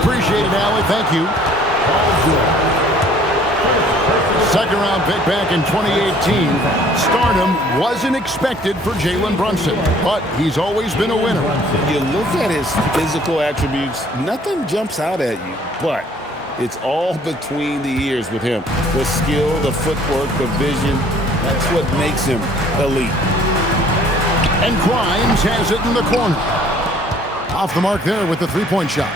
appreciate it, Allie. Thank you. Second-round pick back in 2018. Stardom wasn't expected for Jalen Brunson, but he's always been a winner. You look at his physical attributes, nothing jumps out at you, but it's all between the ears with him. The skill, the footwork, the vision, that's what makes him elite. And Grimes has it in the corner. Off the mark there with the three-point shot.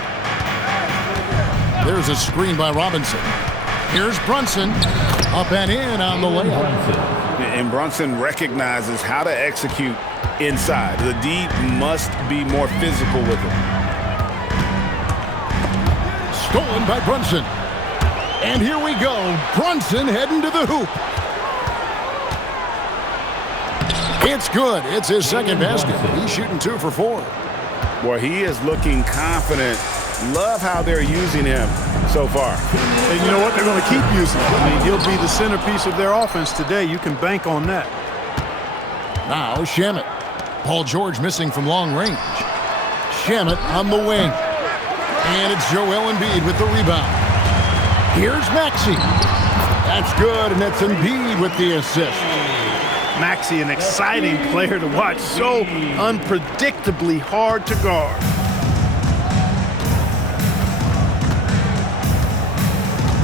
There's a screen by Robinson. Here's Brunson. Up and in on the layup. And Brunson recognizes how to execute inside. The D must be more physical with him. Stolen by Brunson. And here we go. Brunson heading to the hoop. It's good. It's his second basket. He's shooting 2 for 4. Boy, he is looking confident. Love how they're using him so far. And you know what? They're going to keep using him. I mean, he'll be the centerpiece of their offense today. You can bank on that. Now Shamet. Paul George missing from long range. Shamet on the wing. And it's Joel Embiid with the rebound. Here's Maxey. That's good, and that's Embiid with the assist. Maxey, an exciting player to watch. So unpredictably hard to guard.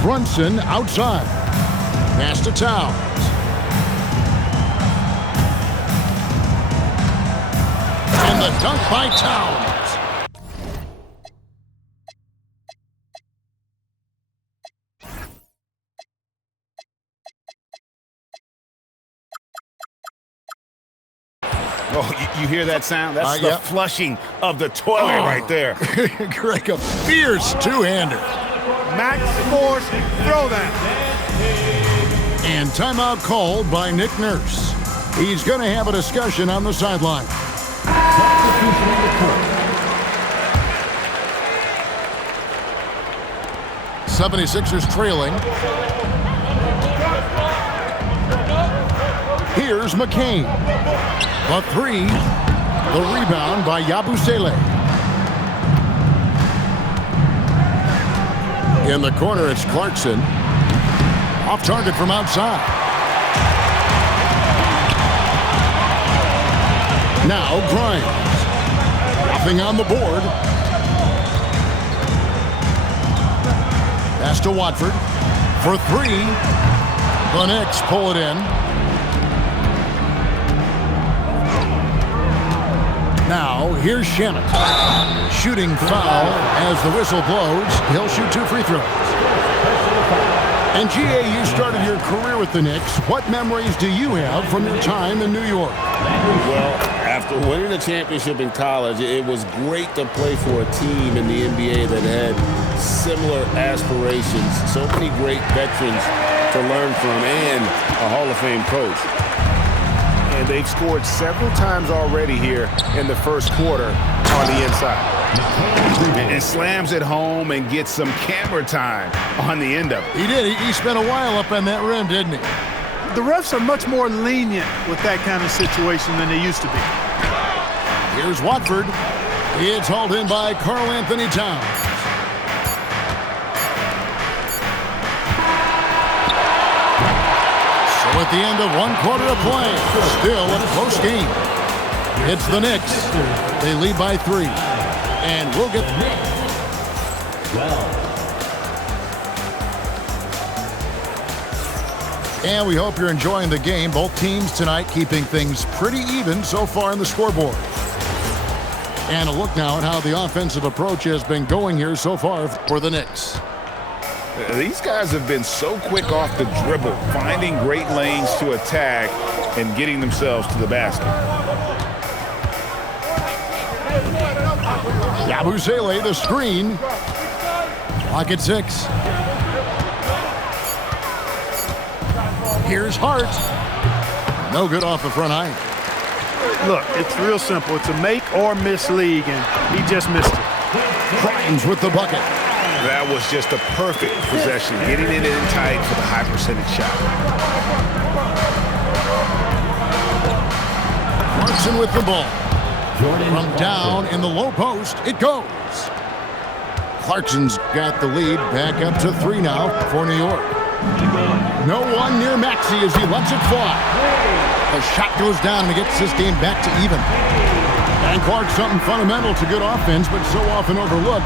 Brunson outside. Pass to Towns. And the dunk by Towns. Oh, you hear that sound? That's the yep. flushing of the toilet right there. Greg, a fierce two-hander. Max Force throwdown. And timeout called by Nick Nurse. He's going to have a discussion on the sideline. 76ers trailing. Here's McCain. The three. The rebound by Yabusele. In the corner, it's Clarkson. Off target from outside. Now Grimes. Nothing on the board. Pass to Watford. For three. The Knicks pull it in. Now, here's Shamet. Shooting foul as the whistle blows. He'll shoot 2 free throws. And G.A., you started your career with the Knicks. What memories do you have from your time in New York? Well, after winning a championship in college, it was great to play for a team in the NBA that had similar aspirations. So many great veterans to learn from and a Hall of Fame coach. And they've scored several times already here in the first quarter on the inside. And slams it home and gets some camera time on the end of it. He did. He spent a while up on that rim, didn't he? The refs are much more lenient with that kind of situation than they used to be. Here's Watford. It's hauled in by Karl Anthony Towns. So at the end of 1 quarter of play, still a close game. It's the Knicks. They lead by 3. And we'll get And we hope you're enjoying the game. Both teams tonight keeping things pretty even so far in the scoreboard. And a look now at how the offensive approach has been going here so far for the Knicks. These guys have been so quick off the dribble, finding great lanes to attack and getting themselves to the basket. Yabusele, the screen. Clock at 6. Here's Hart. No good off the front eye. Look, it's real simple. It's a make or miss league, and he just missed it. Grimes with the bucket. That was just a perfect possession, getting it in tight for the high percentage shot. Clarkson with the ball. From down in the low post, it goes. Clarkson's got the lead back up to 3 now for New York. No one near Maxey as he lets it fly. The shot goes down and he gets this game back to even. And Clark, something fundamental to good offense, but so often overlooked,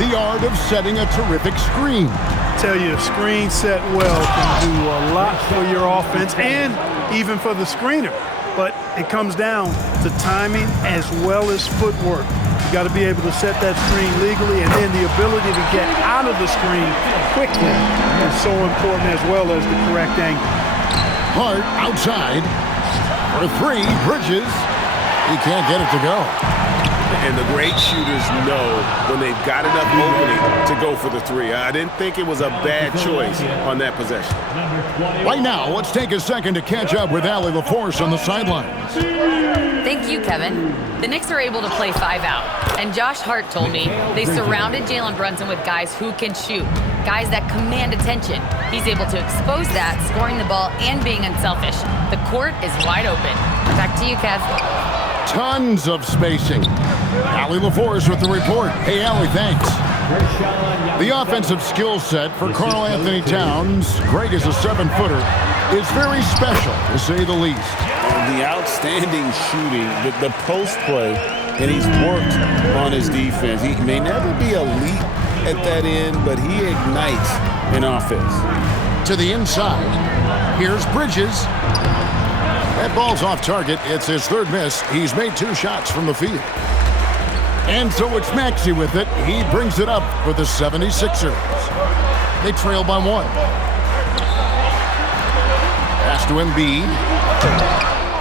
the art of setting a terrific screen. Tell you, a screen set well can do a lot for your offense and even for the screener. But it comes down to timing as well as footwork. You got to be able to set that screen legally, and then the ability to get out of the screen quickly is so important, as well as the correct angle. Hart outside for 3. Bridges. He can't get it to go. And the great shooters know when they've got enough opening to go for the 3. I didn't think it was a bad choice on that possession. Right now, let's take a second to catch up with Allie LaForce on the sidelines. Thank you, Kevin. The Knicks are able to play 5 out, and Josh Hart told me they surrounded Jalen Brunson with guys who can shoot, guys that command attention. He's able to expose that, scoring the ball and being unselfish. The court is wide open. Back to you, Kev. Tons of spacing. Allie LaForce with the report. Hey, Allie, thanks. The offensive skill set for Karl Anthony Towns, Greg is a 7-footer, is very special, to say the least. The outstanding shooting, the post play, and he's worked on his defense. He may never be elite at that end, but he ignites an offense. To the inside. Here's Bridges. That ball's off target. It's his 3rd miss. He's made 2 shots from the field. And so it's Maxey with it. He brings it up for the 76ers. They trail by 1. Pass to Embiid.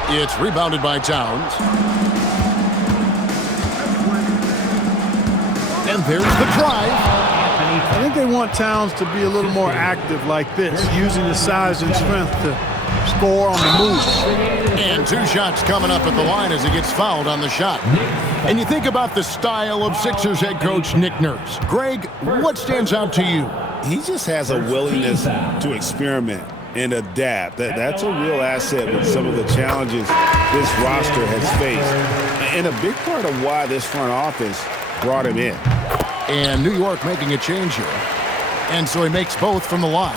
It's rebounded by Towns. And there's the drive. I think they want Towns to be a little more active like this, using his size and strength to score on the move. And 2 shots coming up at the line as he gets fouled on the shot. And you think about the style of Sixers head coach Nick Nurse. Greg, what stands out to you? He just has a willingness to experiment and adapt. That's a real asset with some of the challenges this roster has faced. And a big part of why this front office brought him in. And New York making a change here. And so he makes both from the line.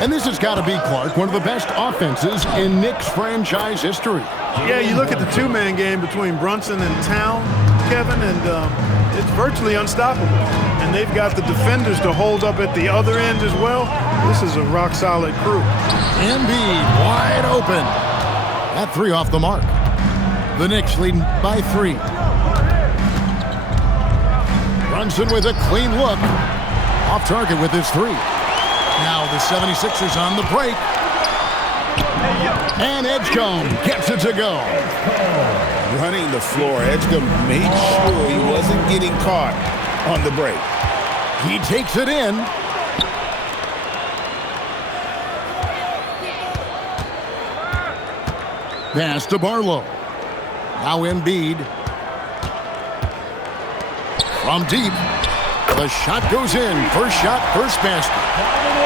And this has got to be, Clark, one of the best offenses in Knicks franchise history. Yeah, you look at the 2-man game between Brunson and Towns, Kevin, and it's virtually unstoppable. And they've got the defenders to hold up at the other end as well. This is a rock-solid crew. Embiid wide open. That 3 off the mark. The Knicks leading by 3. Brunson with a clean look. Off target with his 3. Now the 76ers on the break. And Edgecombe gets it to go. Running the floor, Edgecombe made sure he wasn't getting caught on the break. He takes it in. Pass to Barlow. Now Embiid. From deep. The shot goes in. First shot, first basket.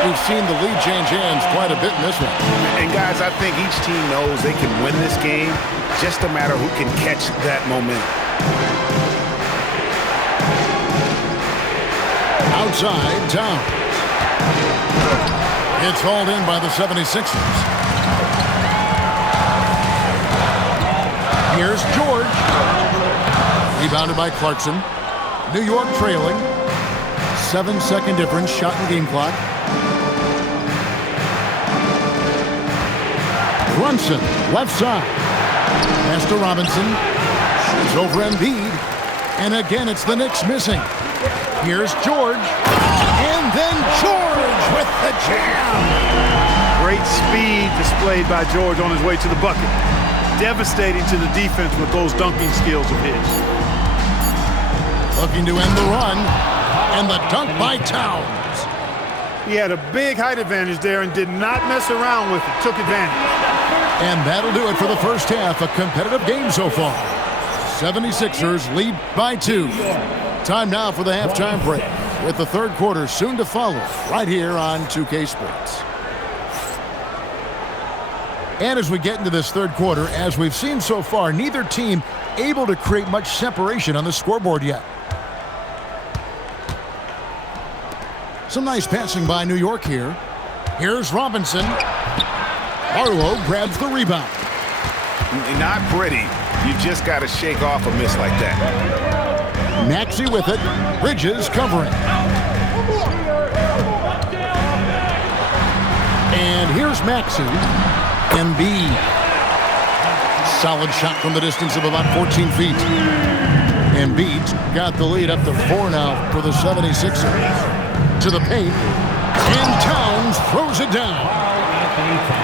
We've seen the lead change hands quite a bit in this one. And guys, I think each team knows they can win this game. Just a matter who can catch that momentum. Outside, Towns. It's hauled in by the 76ers. Here's George. Rebounded by Clarkson. New York trailing. 7-second difference, shot and game clock. Brunson, left side. Pass to Robinson. Shoots over Embiid. And again, it's the Knicks missing. Here's George. And then George with the jam. Great speed displayed by George on his way to the bucket. Devastating to the defense with those dunking skills of his. Looking to end the run. And the dunk by Towns. He had a big height advantage there and did not mess around with it. Took advantage. And that'll do it for the first half. A competitive game so far. 76ers lead by 2. Time now for the halftime break, with the third quarter soon to follow right here on 2K Sports. And as we get into this third quarter, as we've seen so far, neither team able to create much separation on the scoreboard yet. Some nice passing by New York here. Here's Robinson. Barlow grabs the rebound. Not pretty. You just got to shake off a miss like that. Maxey with it. Bridges covering. And here's Maxey. Embiid. Solid shot from the distance of about 14 feet. Embiid's got the lead up to 4 now for the 76ers. To the paint. And Towns throws it down.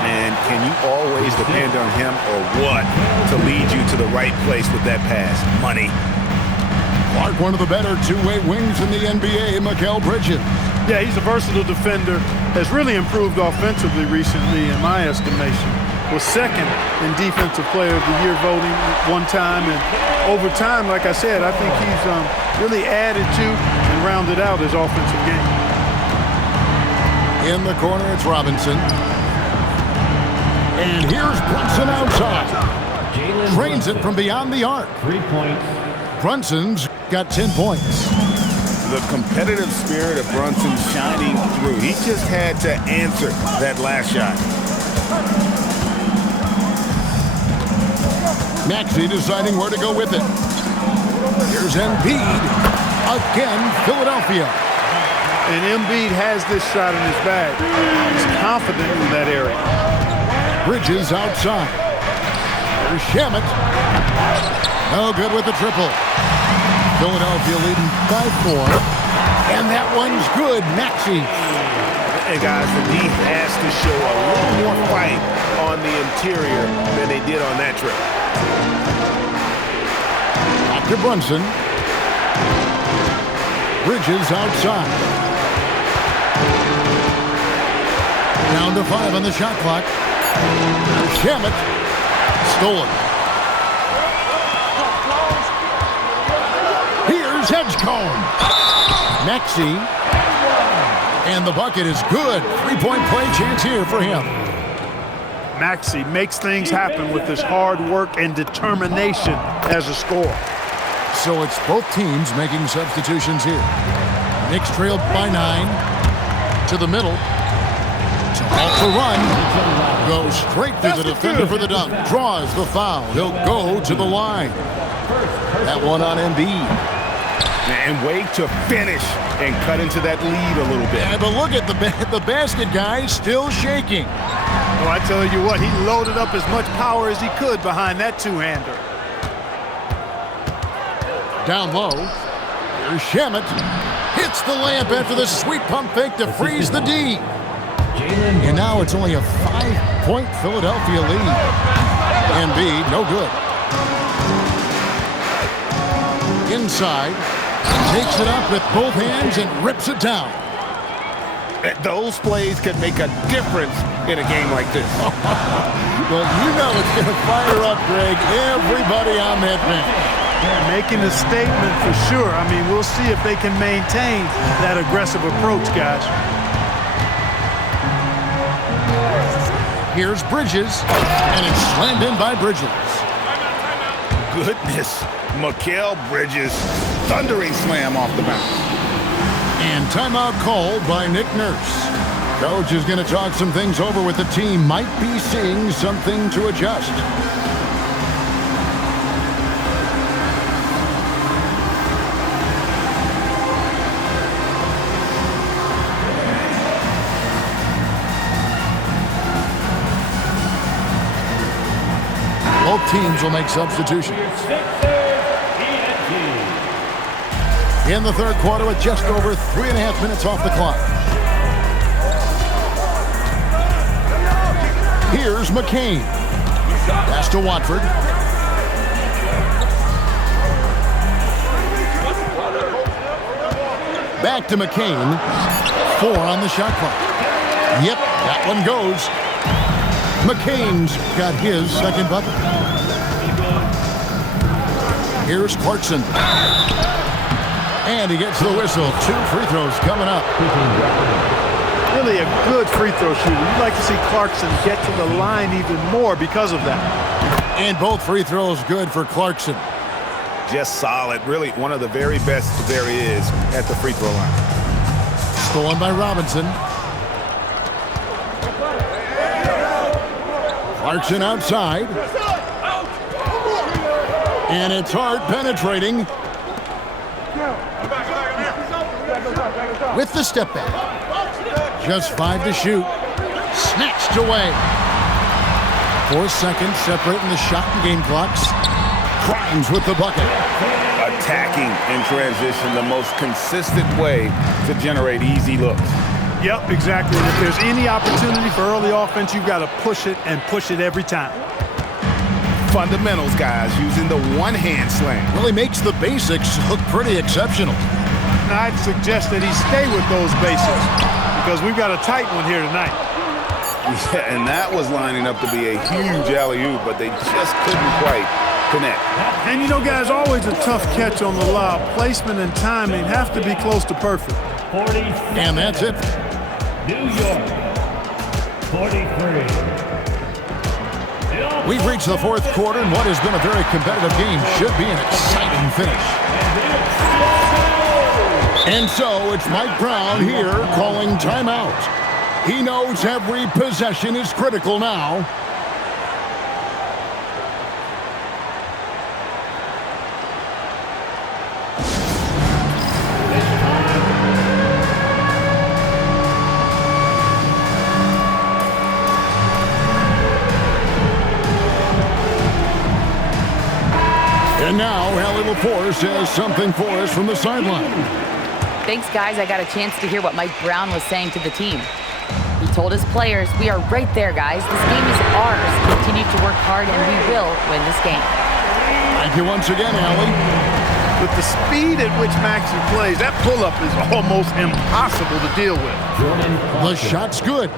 And can you always depend on him or what to lead you to the right place with that pass? Money. Clark, one of the better two-way wings in the NBA, Mikal Bridges. Yeah, he's a versatile defender. Has really improved offensively recently, in my estimation. Was second in Defensive Player of the Year voting one time. And over time, like I said, I think he's really added to and rounded out his offensive game. In the corner, it's Robinson. And here's Brunson outside. Drains it from beyond the arc. 3 points. Brunson's got 10 points. The competitive spirit of Brunson shining through. He just had to answer that last shot. Maxey deciding where to go with it. Here's Embiid. Again, Philadelphia. And Embiid has this shot in his bag. He's confident in that area. Bridges outside. There's Shamet. No good with the triple. Philadelphia leading by 4. And that one's good. Maxey. And guys, the D has to show a little more fight on the interior than they did on that trip. Back to Brunson. Bridges outside. Down to 5 on the shot clock. Shamet. Stolen. Here's Edgecombe. Maxey. And the bucket is good. 3-point play chance here for him. Maxey makes things happen with his hard work and determination as a scorer. So it's both teams making substitutions here. Knicks trailed by 9. To the middle. To off the run. Goes straight through the defender for the dunk. Draws the foul. He'll go to the line. That one on Embiid. And wait to finish and cut into that lead a little bit. Yeah, but look at the basket guy still shaking. Well, I tell you what, he loaded up as much power as he could behind that two-hander. Down low. Here's Shamet. Hits the layup after the sweet pump fake to freeze the D. And now it's only a 5-point Philadelphia lead. Embiid, no good. Inside. Takes it up with both hands and rips it down. Those plays could make a difference in a game like this. Well, you know it's going to fire up, Greg, everybody on that bench. Yeah, making a statement for sure. I mean, we'll see if they can maintain that aggressive approach, guys. Here's Bridges, and it's slammed in by Bridges. Goodness, Mikal Bridges, thundering slam off the bounce. And timeout called by Nick Nurse. Coach is going to talk some things over with the team. Might be seeing something to adjust. Both teams will make substitutions. In the third quarter with just over 3.5 minutes off the clock. Here's McCain. Pass to Watford. Back to McCain. 4 on the shot clock. Yep, that one goes. McCain's got his second bucket. Here's Clarkson. And he gets the whistle. 2 free throws coming up. Really a good free throw shooter. You'd like to see Clarkson get to the line even more because of that. And both free throws good for Clarkson. Just solid. Really one of the very best there is at the free throw line. Stolen by Robinson. Clarkson outside. And it's Hart penetrating. With the step back. Just 5 to shoot. Snatched away. 4 seconds separating the shot and game clocks. Grimes with the bucket. Attacking in transition, the most consistent way to generate easy looks. Yep, exactly. And if there's any opportunity for early offense, you've got to push it and push it every time. Fundamentals, guys, using the one-hand slam. Really makes the basics look pretty exceptional. Now, I'd suggest that he stay with those basics because we've got a tight one here tonight. Yeah, and that was lining up to be a huge alley-oop, but they just couldn't quite connect. And you know, guys, always a tough catch on the lob. Placement and timing have to be close to perfect. And that's it. New York, 43. We've reached the fourth quarter, and what has been a very competitive game should be an exciting finish. And so it's Mike Brown here calling timeout. He knows every possession is critical now. And now, Allie LaForce has something for us from the sideline. Thanks, guys. I got a chance to hear what Mike Brown was saying to the team. He told his players, we are right there, guys. This game is ours. Continue to work hard, and we will win this game. Thank you once again, Allie. With the speed at which Maxey plays, that pull-up is almost impossible to deal with. The shot's good.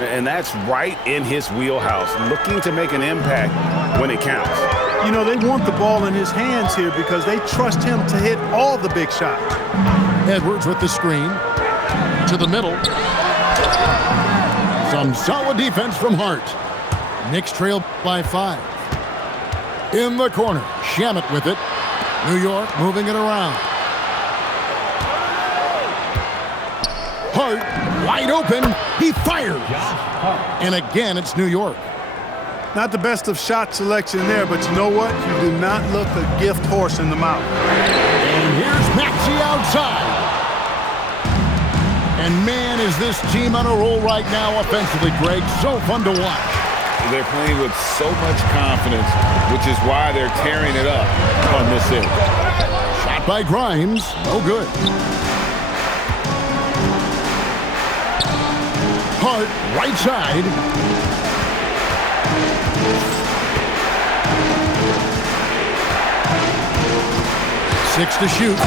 And that's right in his wheelhouse, looking to make an impact when it counts. You know, they want the ball in his hands here because they trust him to hit all the big shots. Edwards with the screen. To the middle. Some solid defense from Hart. Knicks trail by 5. In the corner, Shamet with it. New York moving it around. Hart, wide open. He fires. And again, it's New York. Not the best of shot selection there, but you know what? You do not look a gift horse in the mouth. And here's Maxey outside. And man, is this team on a roll right now offensively, Greg. So fun to watch. They're playing with so much confidence, which is why they're tearing it up on this end. Shot by Grimes. No good. Hart, right side. 6 to shoot.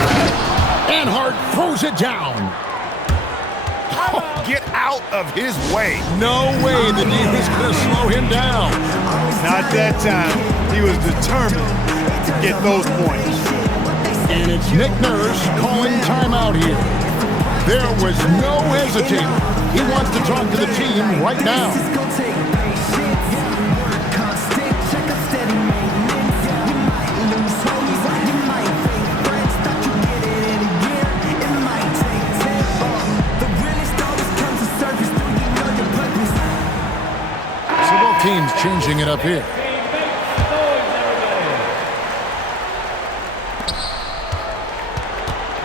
And Hart throws it down. Get out of his way. No way the D was going to slow him down. Not that time. He was determined to get those points. And it's Nick Nurse calling timeout here. There was no hesitating. He wants to talk to the team right now. Teams changing it up here.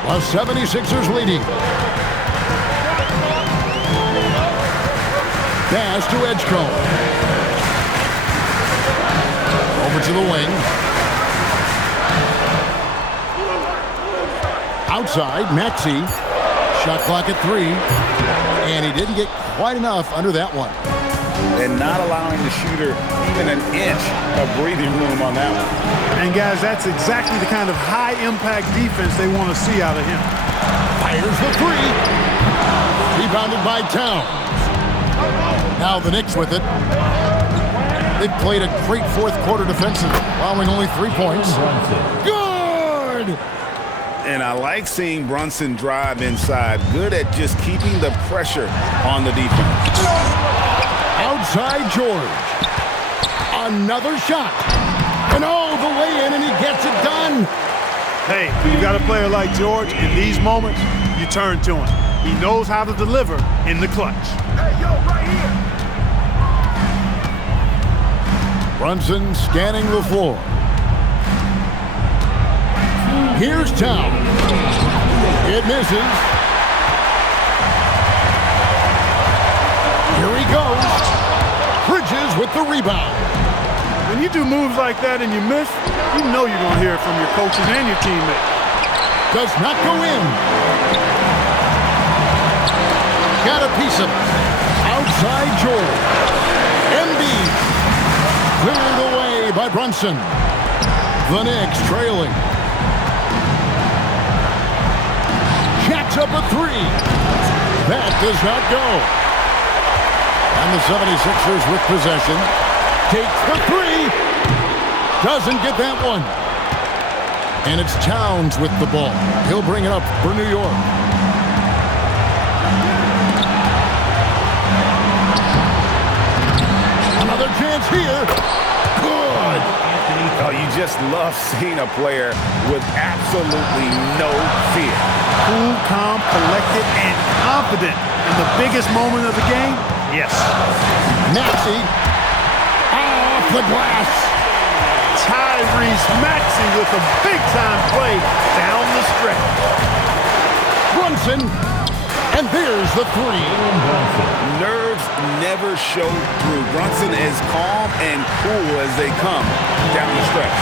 The 76ers leading. Pass to Edgecombe. Over to the wing. Outside, Maxey. Shot clock at 3. And he didn't get quite enough under that one. And not allowing the shooter even an inch of breathing room on that one. And guys, that's exactly the kind of high-impact defense they want to see out of him. Fires the 3. Rebounded by Towns. Now the Knicks with it. They've played a great fourth quarter defensively, allowing only 3 points. Good! And I like seeing Brunson drive inside. Good at just keeping the pressure on the defense. Outside George. Another shot. And the lay-in, and he gets it done. Hey, you got a player like George, in these moments, you turn to him. He knows how to deliver in the clutch. Hey, yo, right here. Brunson scanning the floor. Here's Town. It misses. Here he goes. Bridges with the rebound. When you do moves like that and you miss, you know you're going to hear it from your coaches and your teammates. Does not go in. Got a piece of it. Outside George. Embiid. Cleared away by Brunson. The Knicks trailing. Jacks up a three. That does not go. And the 76ers with possession. Takes the three. Doesn't get that one. And it's Towns with the ball. He'll bring it up for New York. Another chance here. Good. Oh, you just love seeing a player with absolutely no fear. Cool, calm, collected, and confident in the biggest moment of the game. Yes. Maxey off the glass. Tyrese Maxey with a big-time play down the stretch. Brunson, and there's the three. Nerves never show through. Brunson is calm and cool as they come down the stretch.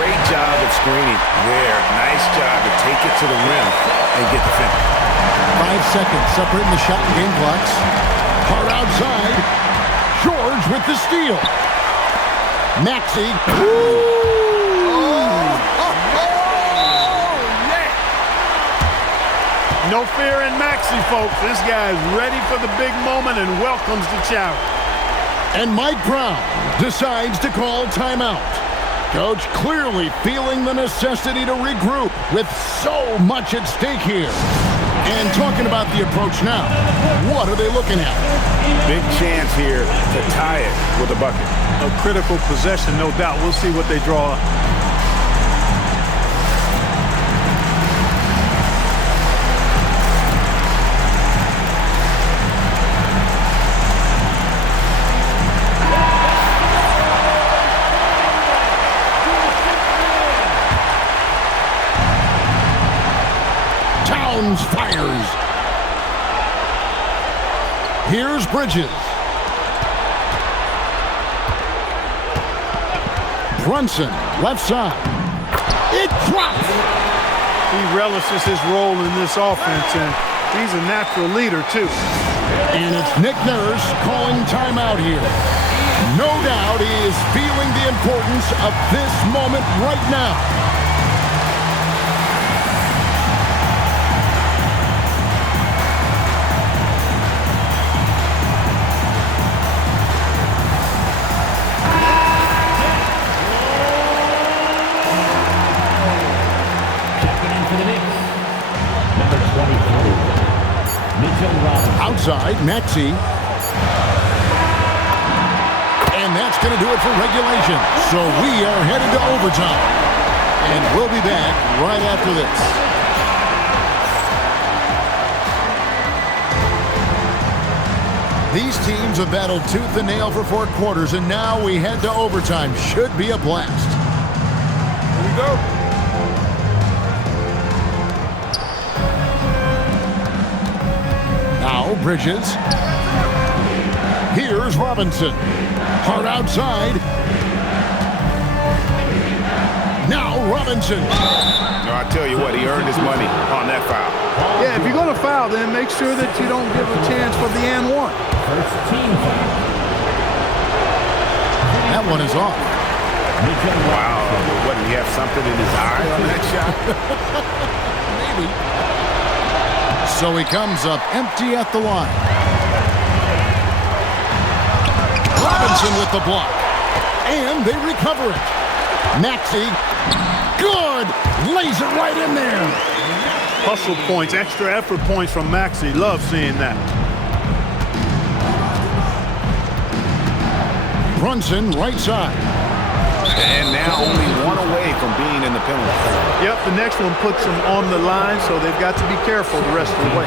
Great job of screening there. Nice job to take it to the rim and get the finish. 5 seconds separating the shot and game clocks. Hard outside. George with the steal. Maxey. No fear in Maxey, folks. This guy's ready for the big moment and welcomes the challenge. And Mike Brown decides to call timeout. Coach clearly feeling the necessity to regroup with so much at stake here. And talking about the approach now, what are they looking at? Big chance here to tie it with a bucket. A critical possession, no doubt. We'll see what they draw up. Towns fires. Here's Bridges. Brunson, left side. It drops. He relishes his role in this offense, and he's a natural leader, too. And it's Nick Nurse calling timeout here. No doubt he is feeling the importance of this moment right now. Outside, Maxey. And that's going to do it for regulation. So we are headed to overtime. And we'll be back right after this. These teams have battled tooth and nail for 4 quarters, and now we head to overtime. Should be a blast. Here we go. Bridges. Here's Robinson. Hard outside. Now Robinson. No, I tell you what, he earned his money on that foul. Yeah, if you're going to foul, then make sure that you don't give a chance for the and one. First team foul. That one is off. Wow. What, did he have something in his eye on that shot? Maybe. So he comes up empty at the line. Robinson with the block. And they recover it. Maxey. Good. Lays it right in there. Hustle points, extra effort points from Maxey. Love seeing that. Brunson, right side. And now only one away from being in the penalty. Yep, the next one puts them on the line, so they've got to be careful the rest of the way.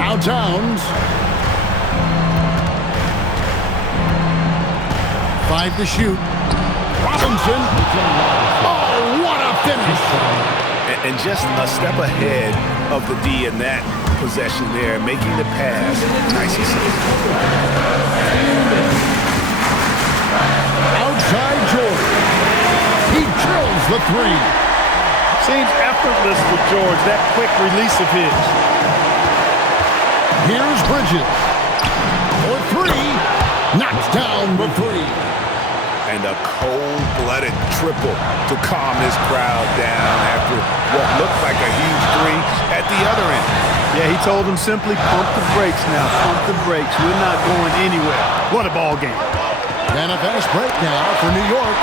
Now Towns. 5 to shoot. Robinson. Oh, what a finish. And just a step ahead of the D in that possession there, making the pass. Nice assist. Outside George. He drills the 3. Seems effortless for George, that quick release of his. Here's Bridges. For 3. Knocks down the 3. And a cold-blooded triple to calm this crowd down after what looked like a huge 3 at the other end. Yeah, he told them simply, pump the brakes now, pump the brakes. We're not going anywhere. What a ball game. And a fast break now for New York.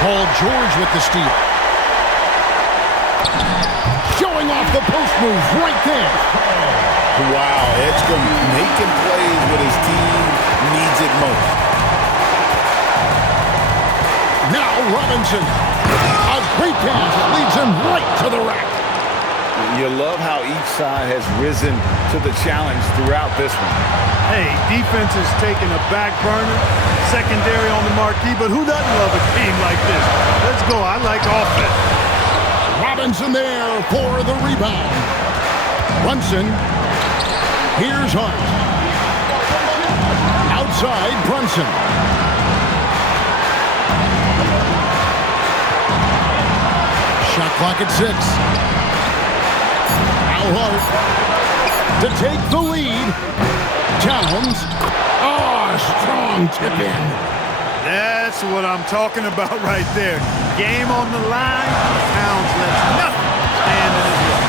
Paul George with the steal. Showing off the post move right there. Wow, Edgecombe making plays when his team needs it most. Now Robinson. A great pass leads him right to the rack. You love how each side has risen to the challenge throughout this one. Hey, defense is taking a back burner, secondary on the marquee, but who doesn't love a game like this? Let's go. I like offense. Robinson there for the rebound. Brunson. Here's Hart. Outside Brunson. Shot clock at 6. Now Hart to take the lead. Towns. Oh, strong tip in. That's what I'm talking about right there. Game on the line. Towns lets nothing stand in his way.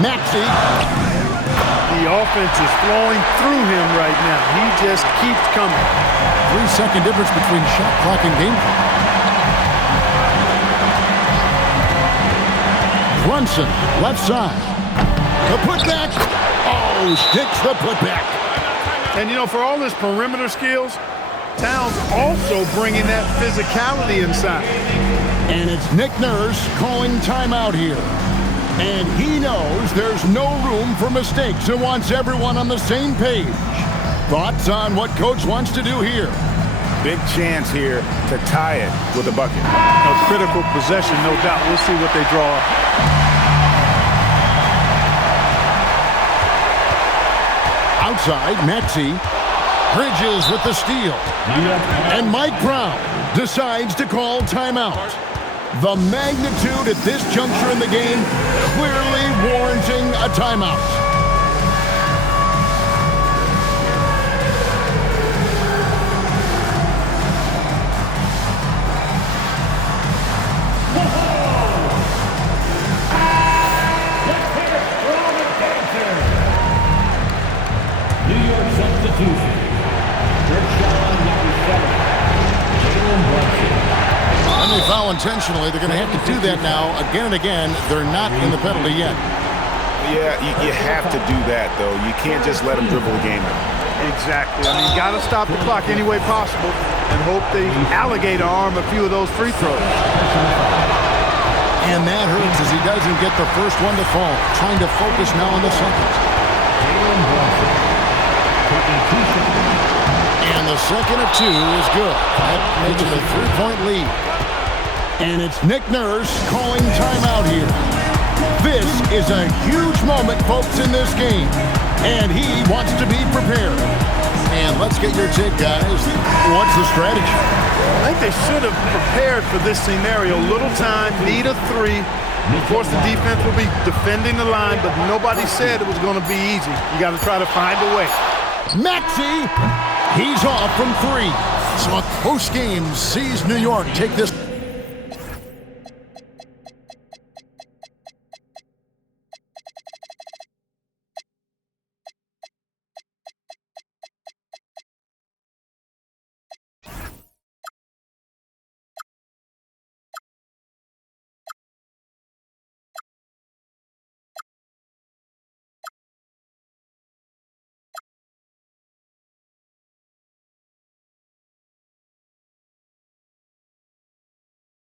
Maxey. The offense is flowing through him right now. He just keeps coming. 3-second difference between shot clock and game clock. Brunson, left side. The putback. Oh, sticks the putback. And, you know, for all his perimeter skills, Towns also bringing that physicality inside. And it's Nick Nurse calling timeout here. And he knows there's no room for mistakes and wants everyone on the same page. Thoughts on what Coach wants to do here? Big chance here to tie it with a bucket. A critical possession, no doubt. We'll see what they draw up. Outside, Maxey. Bridges with the steal. And Mike Brown decides to call timeout. The magnitude at this juncture in the game clearly warranting a timeout. New York substitution. First shot on number 7. Jalen Brunson. When they foul intentionally, they're going to have to do that now again and again. They're not in the penalty yet. Yeah, you have to do that, though. You can't just let them dribble the game out. Exactly. I mean, got to stop the clock any way possible and hope they alligator arm a few of those free throws. And that hurts as he doesn't get the first one to fall. Trying to focus now on the second. Jalen Brunson. Taking 2 shots. And the second of 2 is good. That makes it a 3-point lead. And it's Nick Nurse calling timeout here. This is a huge moment, folks, in this game. And he wants to be prepared. And let's get your take, guys. What's the strategy? I think they should have prepared for this scenario. Little time, need a 3. Of course, the defense will be defending the line, but nobody said it was going to be easy. You got to try to find a way. Maxey, he's off from 3. So a close game sees New York take this.